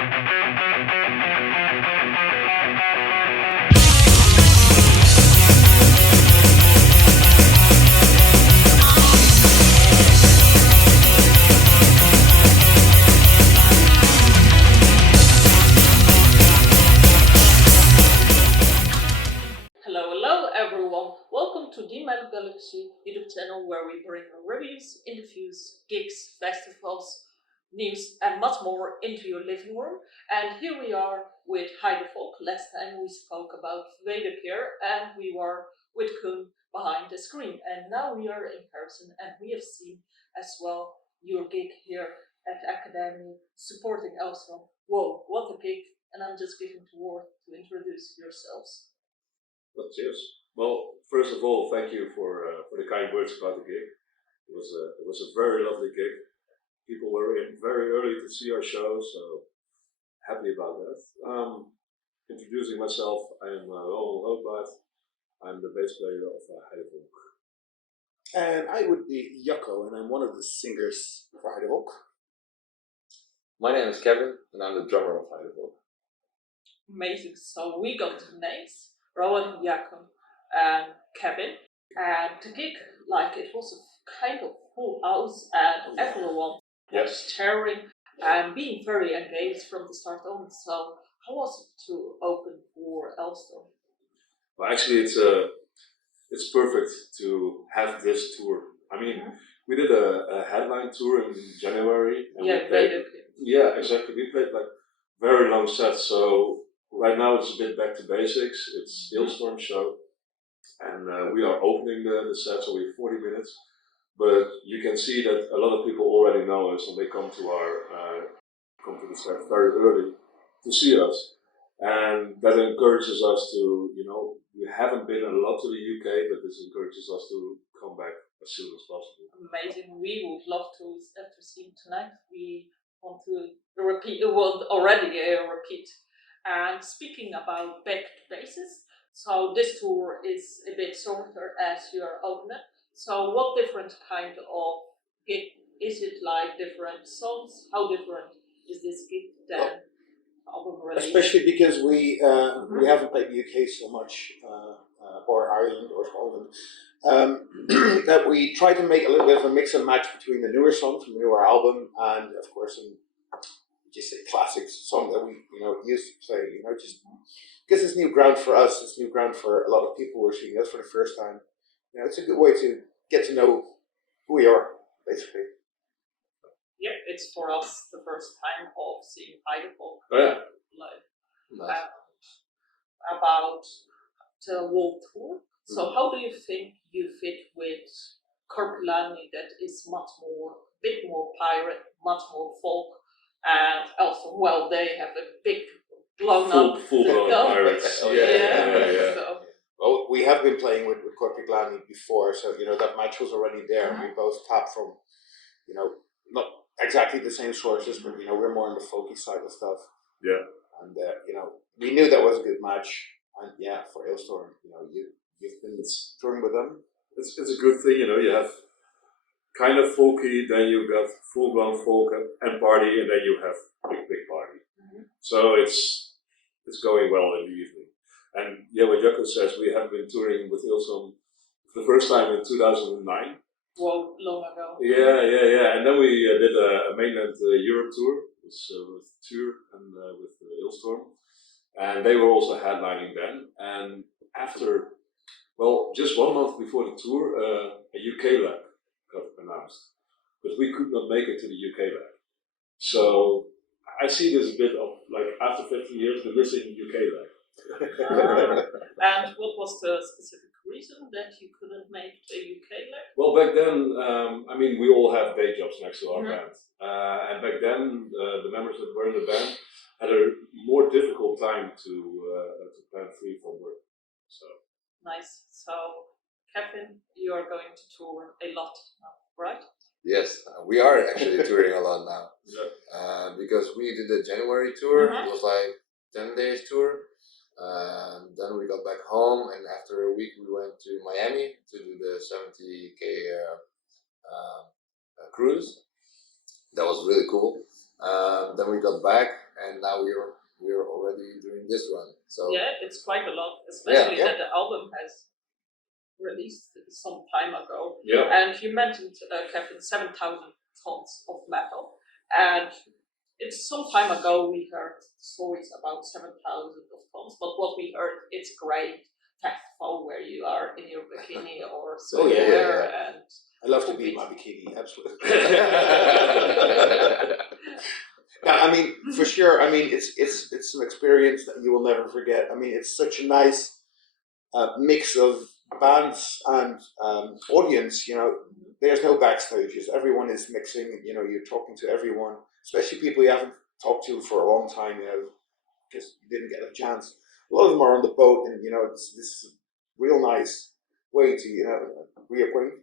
Hello everyone, welcome to the MAIr YouTube channel where we bring reviews, interviews, gigs, festivals, news and much more into your living room. And here we are with Heidevolk. Last time we spoke about MAIr and we were with Koen behind the screen. And now we are in person and we have seen as well your gig here at the Academy supporting Elstrom. Whoa, what a gig! And I'm just giving the word to introduce yourselves. Well, cheers. Well, first of all, thank you for the kind words about the gig. It was a very lovely gig. People were in very early to see our show, so happy about that. Introducing myself, I am Ronald Roodbaard. I'm the bass player of Heidevolk. And I would be Jacco, and I'm one of the singers for Heidevolk. My name is Kevin, and I'm the drummer of Heidevolk. Amazing. So we got the names. Rowan, Jacob, and Kevin, and the gig, like it was a kind of full house, and everyone was sharing and being very engaged from the start on. So how was it to open for Elstrom? Well, actually, it's perfect to have this tour. I mean, we did a headline tour in January. And we played, yeah, exactly. We played like very long sets, so. Right now it's a bit back to basics. It's Hailstorm show, and we are opening the set, so we have 40 minutes. But you can see that a lot of people already know us, and they come to the set very early to see us, and that encourages us to, we haven't been a lot to the UK, but this encourages us to come back as soon as possible. Amazing. We would love to see tonight. We want to repeat. Well, already a repeat. And speaking about back to basics, so this tour is a bit shorter as your opener. So what different kind of gig is it? Like different songs? How different is this gig than album release? Especially because we haven't played the UK so much, or Ireland or Scotland, that we try to make a little bit of a mix and match between the newer songs from the newer album and of course some just a classic song that we used to play, just because it's new ground for us, it's new ground for a lot of people who are seeing us for the first time. It's a good way to get to know who we are, basically. Yeah, it's for us the first time of seeing Heidevolk. Nice. About the world tour. So how do you think you fit with Korpiklaani that is bit more pirate, much more folk? And also, well, they have a big blown up full-blown pirates. Yeah. So. Well, we have been playing with Korpiklaani before, so that match was already there. We both tap from, not exactly the same sources, but we're more on the folky side of stuff. Yeah. And we knew that was a good match. And yeah, for Hailstorm, you've been touring with them. It's a good thing, you have. Kind of folky, then you got full-blown folk and party, and then you have big party. So it's going well in the evening. And yeah, what Jacco says, we have been touring with Hailstorm for the first time in 2009. Well, long ago. Yeah. And then we did a mainland Europe tour with Tour and with Hailstorm, and they were also headlining then. And after, just 1 month before the tour, a UK leg got announced, but we could not make it to the UK leg. So I see this a bit of like after 50 years, the missing UK leg. And what was the specific reason that you couldn't make the UK leg? Well, back then, we all have day jobs next to our band, and back then the members that were in the band had a more difficult time to plan free from work. So nice. So Kevin, you are going to tour a lot now, right? Yes, we are actually touring a lot now. Because we did the January tour, it was like 10 days tour. Then we got back home, and after a week we went to Miami to do the 70k cruise. That was really cool. Then we got back, and now we're already doing this run. So yeah, it's quite a lot, especially that the album has released some time ago. Yeah. And you mentioned, Kevin, 7,000 tons of metal, and it's some time ago we heard stories about 7,000 of tons, but what we heard, it's great festival where you are in your bikini or somewhere. And I love to be in my bikini, absolutely. Yeah, I mean, for sure. I mean, it's an experience that you will never forget. I mean, it's such a nice mix of bands and audience. You know, there's no backstages. Everyone is mixing. You know, you're talking to everyone, especially people you haven't talked to for a long time. You know, because you didn't get a chance. A lot of them are on the boat, and you know, this is a real nice way to reacquaint.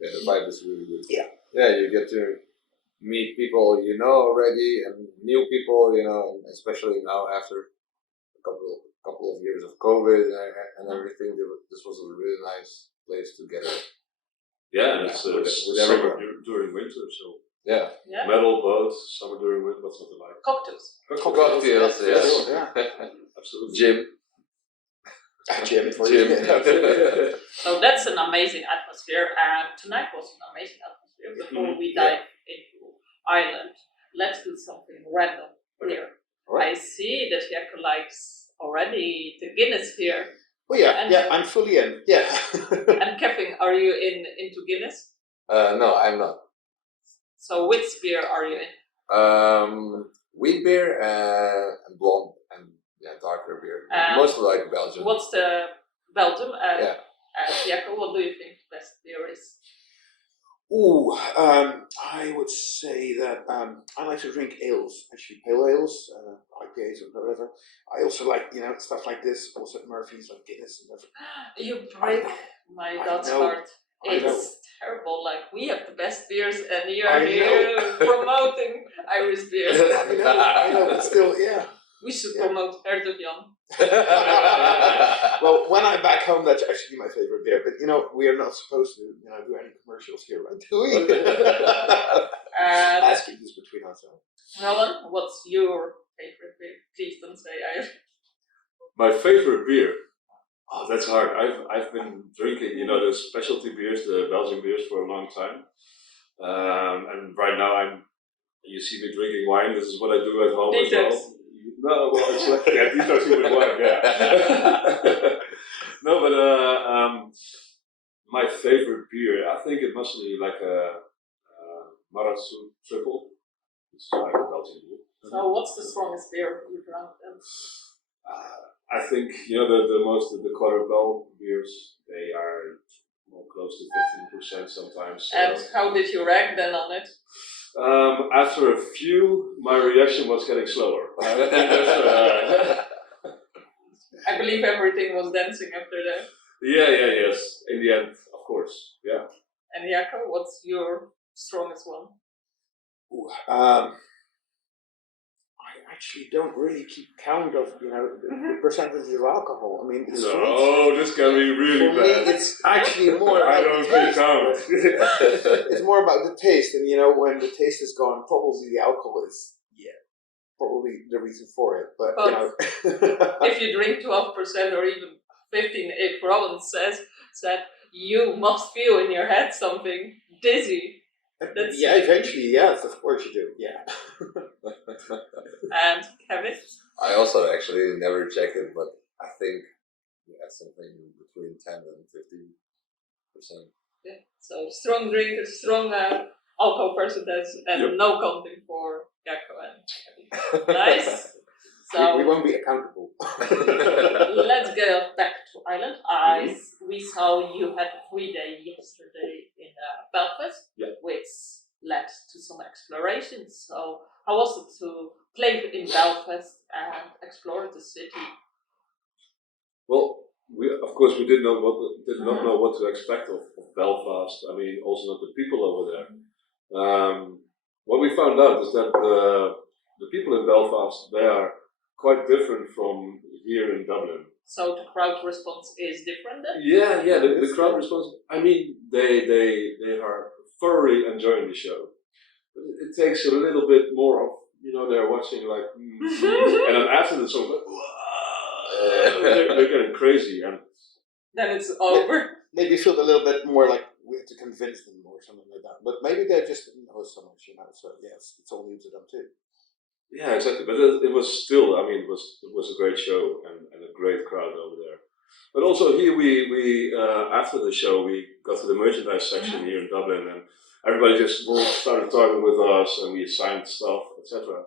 Yeah, the vibe is really good. Yeah, yeah, you get to meet people you know already, and new people, you know, especially now after a couple of years of COVID and everything. This was a really nice place to get it. Yeah, and it's with summer during winter, so yeah. metal boats, summer during winter, what's not to like? Cocktails. Cocktails, yes. Yeah. Absolutely. Gym for Gym. you. So that's an amazing atmosphere, and tonight was an amazing atmosphere. Before we dive into Ireland, let's do something random here. Right. I see that Jacco likes already the Guinness here. Oh yeah, I'm fully in. Yeah. And Kevin, are you into Guinness? No, I'm not. So which beer are you in? Wheat beer and blonde and darker beer. Mostly like Belgium. What's the Belgium? Yeah. Jacco, what do you think the best beer is? Ooh, I would say that I like to drink ales, actually pale ales, IPAs or whatever. I also like, you know, stuff like this, also at Murphy's, like Guinness and everything. You break my God's heart. It's terrible. Like, we have the best beers, and you're here promoting Irish beer. I know, but still, yeah. We should promote Hertog Jan. Well, when I'm back home, that's actually my favorite beer. But you know, we are not supposed to, you know, do any commercials here, right? Do we? Asking this between ourselves. Rowan, what's your favorite beer? Please don't say Irish. My favorite beer. Oh, that's hard. I've been drinking, you know, the specialty beers, the Belgian beers, for a long time. And right now you see me drinking wine. This is what I do at home as well. No, well, it's like detoxing with wine. Yeah. No, but my favorite beer, I think it must be like a Marasu triple. It's like a Belgian beer. So, what's the strongest beer you drank then? I think, you know, the Korpiklaani beers, they are more close to 15% sometimes. And how did you rank then on it? After a few, my reaction was getting slower. I believe everything was dancing after that. Yes. In the end, of course, yeah. And Jacco, what's your strongest one? Ooh, I actually don't really keep count of, you know, the percentage of alcohol. I mean, it's this can be really bad. Me, it's actually more. I don't keep count. It's more about the taste, and you know, when the taste is gone, probably the alcohol is probably the reason for it. But you know, if you drink 12% or even 15, if Rowan said you must feel in your head something dizzy. Eventually, yes, of course you do. Yeah. And Kevin? I also actually never checked it, but I think something between 10 and 15%. Yeah. So strong drink, strong alcohol percentage, and no counting for Jacco and Kevin. Nice. So we won't be accountable. Let's go back to Ireland. We saw you had a 3-day yesterday in Belfast, which led to some explorations. So how was it to play in Belfast and explore the city? Well, we did not know what to expect of Belfast. I mean, also not the people over there. What we found out is that the people in Belfast, they are quite different from here in Dublin. So the crowd response is different then? Yeah, the crowd response, I mean, they are thoroughly enjoying the show. But it takes a little bit more of, they're watching like, and then after the song, like, they're getting crazy, and then it's over. Maybe felt a little bit more like we had to convince them or something like that. But maybe they just didn't know so much, So yes, it's all new to them too. Yeah, exactly. But it was still, it was a great show and a great crowd over there. But also here we after the show we got to the merchandise section here in Dublin, and everybody just started talking with us, and we signed stuff, etc.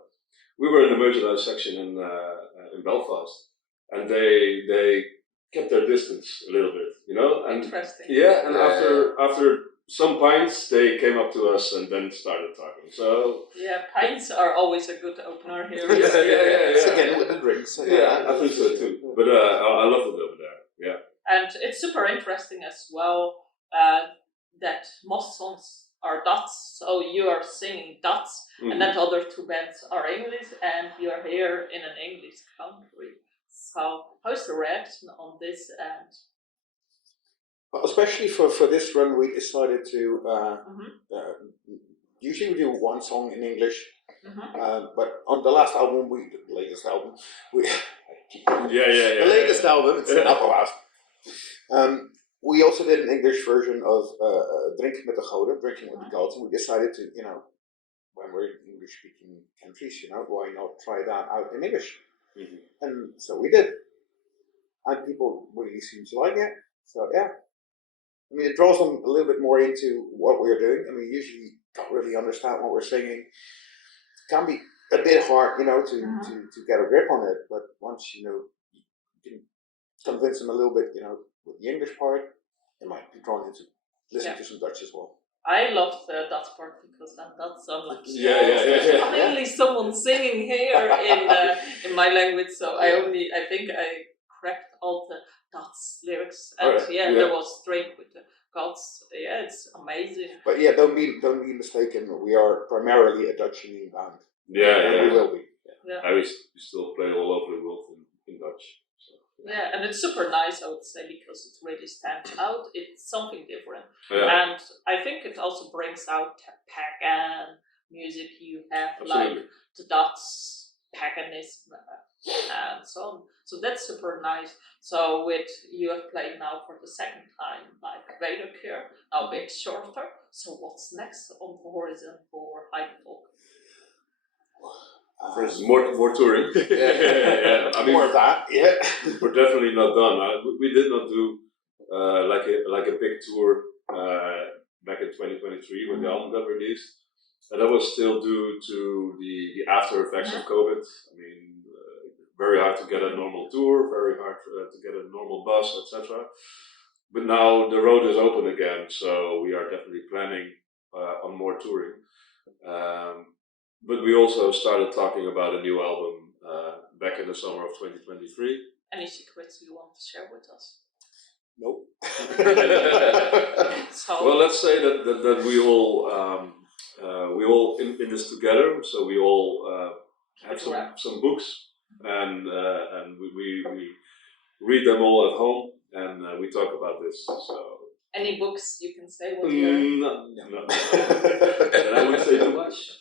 We were in the merchandise section in Belfast, and they kept their distance a little bit, And interesting. Yeah, and after some pints, they came up to us and then started talking. So yeah, pints are always a good opener here. yeah. Again with the drinks. Yeah, I think so too. But I love it over there. Yeah. And it's super interesting as well that most songs are Dutch, so you are singing Dutch, and that other two bands are English, and you are here in an English country. So how's the reaction on this end? Well, especially for this run, we decided to usually we do one song in English, but on the last album, the latest album, the latest album, it's not the last. We also did an English version of Drinken met de Goden, Drinking with the Gods, and we decided to, when we're in English-speaking countries, why not try that out in English? And so we did, and people really seem to like it. So yeah. It draws them a little bit more into what we're doing. Usually can't really understand what we're singing. It can be a bit hard, to get a grip on it. But once you can convince them a little bit, with the English part, they might be drawn into listening to some Dutch as well. I love the Dutch part because then that's like finally someone singing here in my language. So I think I cracked all the Dutch lyrics, and there was Drink with the Gods. Yeah, it's amazing. But yeah, don't be mistaken. We are primarily a Dutch singing band. Yeah, we will be. Yeah. We still play all over the world in Dutch. So. Yeah, and it's super nice, I would say, because it really stands out. It's something different, and I think it also brings out the pagan music you have, like the Dutch paganism and so on. So that's super nice. So you have played now for the second time, like Heidevolk here, now a bit shorter. So what's next on the horizon for Heidevolk? More touring. More of that. Yeah. We're definitely not done. We did not do like a big tour back in 2023 when the album got released, and that was still due to the after effects of COVID. Very hard to get a normal tour, very hard to get a normal bus, etc. But now the road is open again, so we are definitely planning on more touring. But we also started talking about a new album back in the summer of 2023. Any secrets you want to share with us? Nope. Well, let's say that we all in this together. So we all have some books, and we read them all at home, and we talk about this. So. Any books you can say? No. And I wouldn't say too much.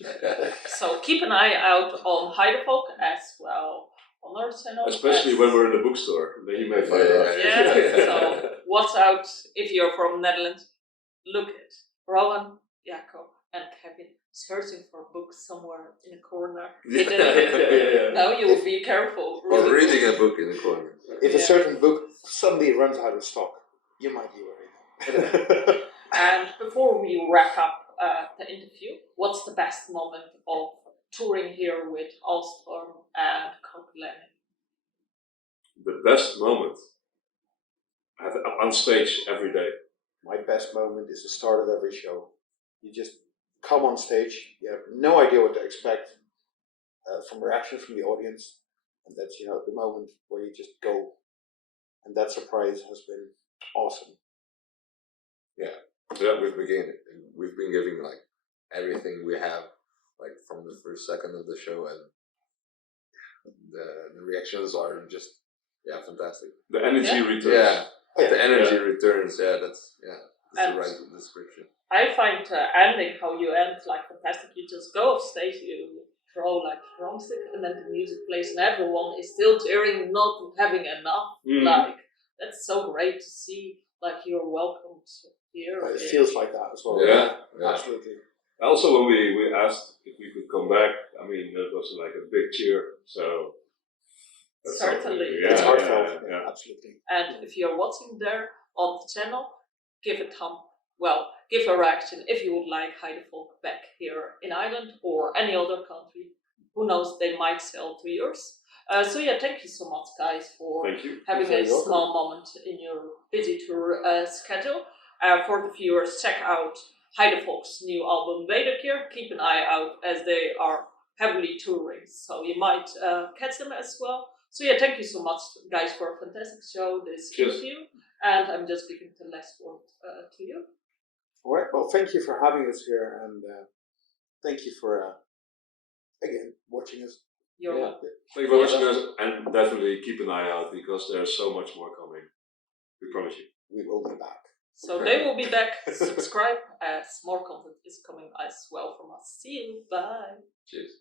So keep an eye out on Heidevolk as well on our channel. Especially when we're in the bookstore, then you may find out. Yeah. So watch out if you're from Netherlands. Look at Rowan, Jacob, and Kevin searching for books somewhere in a corner. Now you will be careful. Or reading a book in the corner. If a certain book suddenly runs out of stock, you might be worried. And before we wrap up the interview, what's the best moment of touring here with Allstorm and Korpiklaani? The best moment? On stage every day. My best moment is the start of every show. You just come on stage, you have no idea what to expect from reactions from the audience, and that's the moment where you just go, and that surprise has been awesome. Yeah, we've been giving like everything we have, like from the first second of the show, and the reactions are just fantastic. The energy returns. The energy returns. That's the right description. I find ending how you end like fantastic. You just go off stage, you throw like drumstick, and then the music plays, and everyone is still cheering, not having enough. Like, that's so great to see. Like, you're welcomed here. It feels like that as well. Yeah, Absolutely. Also, when we asked if we could come back, I mean, that was like a big cheer. So certainly, it's heartfelt. Absolutely. And if you're watching there on the channel, give a reaction if you would like Heidevolk back here in Ireland or any other country. Who knows, they might sell to yours. So yeah, thank you so much, guys, for having a small moment in your busy tour schedule. For the viewers, check out Heidevolk's new album Wederkeer. Keep an eye out as they are heavily touring, so you might catch them as well. So yeah, thank you so much, guys, for a fantastic show, this interview. And I'm just giving the last word to you. All right. Well, thank you for having us here, and thank you for again watching us. You're welcome. Thank you for watching us, and definitely keep an eye out because there's so much more coming. We promise you. We will be back. So they will be back. Subscribe as more content is coming as well from us. See you. Bye. Cheers.